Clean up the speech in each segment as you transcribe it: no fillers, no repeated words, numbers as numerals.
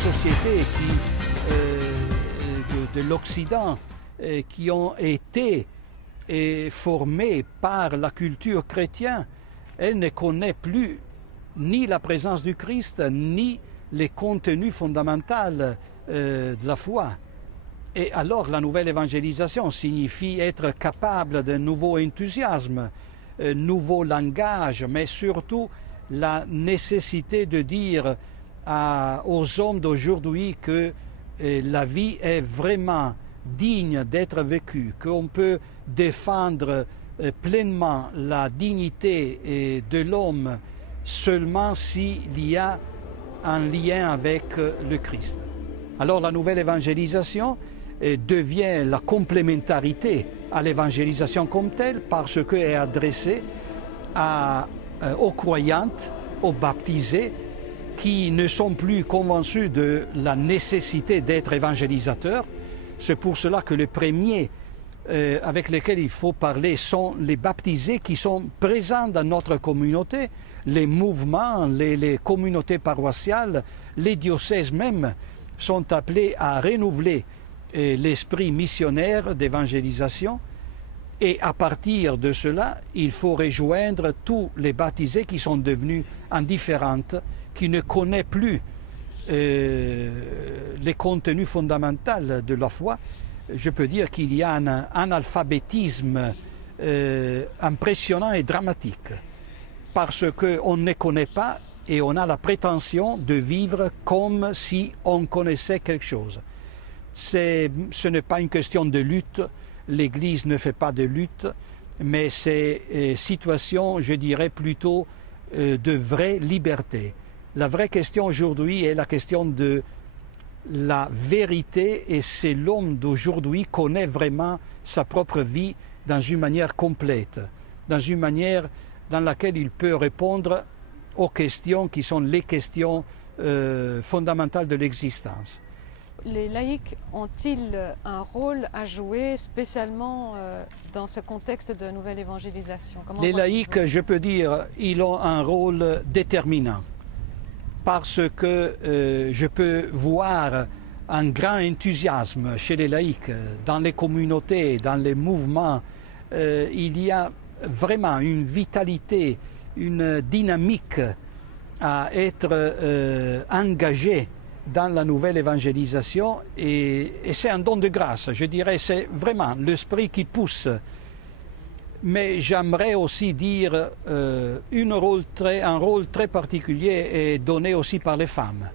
sociétés de l'Occident qui ont été formées par la culture chrétienne, elle ne connaît plus ni la présence du Christ, ni les contenus fondamentaux de la foi. Et alors la nouvelle évangélisation signifie être capable d'un nouveau enthousiasme, un nouveau langage, mais surtout la nécessité de dire aux hommes d'aujourd'hui que la vie est vraiment digne d'être vécue, qu'on peut défendre pleinement la dignité de l'homme seulement s'il y a un lien avec le Christ. Alors la nouvelle évangélisation devient la complémentarité à l'évangélisation comme telle parce qu'elle est adressée aux croyantes, aux baptisés qui ne sont plus convaincus de la nécessité d'être évangélisateurs. C'est pour cela que les premiers avec lesquels il faut parler sont les baptisés qui sont présents dans notre communauté, les mouvements, les communautés paroissiales, les diocèses même sont appelés à renouveler l'esprit missionnaire d'évangélisation. Et à partir de cela, il faut rejoindre tous les baptisés qui sont devenus indifférents, qui ne connaissent plus les contenus fondamentaux de la foi. Je peux dire qu'il y a un analphabétisme impressionnant et dramatique, parce qu'on ne connaît pas et on a la prétention de vivre comme si on connaissait quelque chose. Ce n'est pas une question de lutte, l'Église ne fait pas de lutte, mais c'est une situation, je dirais, plutôt de vraie liberté. La vraie question aujourd'hui est la question de la vérité, et c'est l'homme d'aujourd'hui qui connaît vraiment sa propre vie dans une manière complète, dans une manière dans laquelle il peut répondre aux questions qui sont les questions fondamentales de l'existence. Les laïcs ont-ils un rôle à jouer spécialement dans ce contexte de nouvelle évangélisation? Les laïcs, je peux dire, ils ont un rôle déterminant parce que je peux voir un grand enthousiasme chez les laïcs, dans les communautés, dans les mouvements. Il y a vraiment une vitalité, une dynamique à être engagé dans la nouvelle évangélisation, et c'est un don de grâce, je dirais, c'est vraiment l'esprit qui pousse. Mais j'aimerais aussi dire un rôle très particulier est donné aussi par les femmes.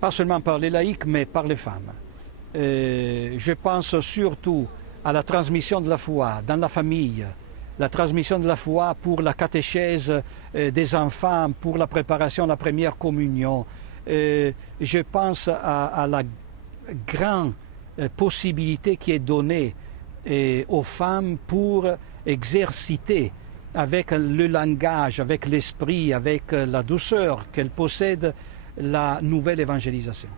Pas seulement par les laïcs, mais par les femmes. Je pense surtout à la transmission de la foi dans la famille, la transmission de la foi pour la catéchèse des enfants, pour la préparation à la première communion. Je pense à la grande possibilité qui est donnée aux femmes pour exercer avec le langage, avec l'esprit, avec la douceur qu'elle possède, la nouvelle évangélisation.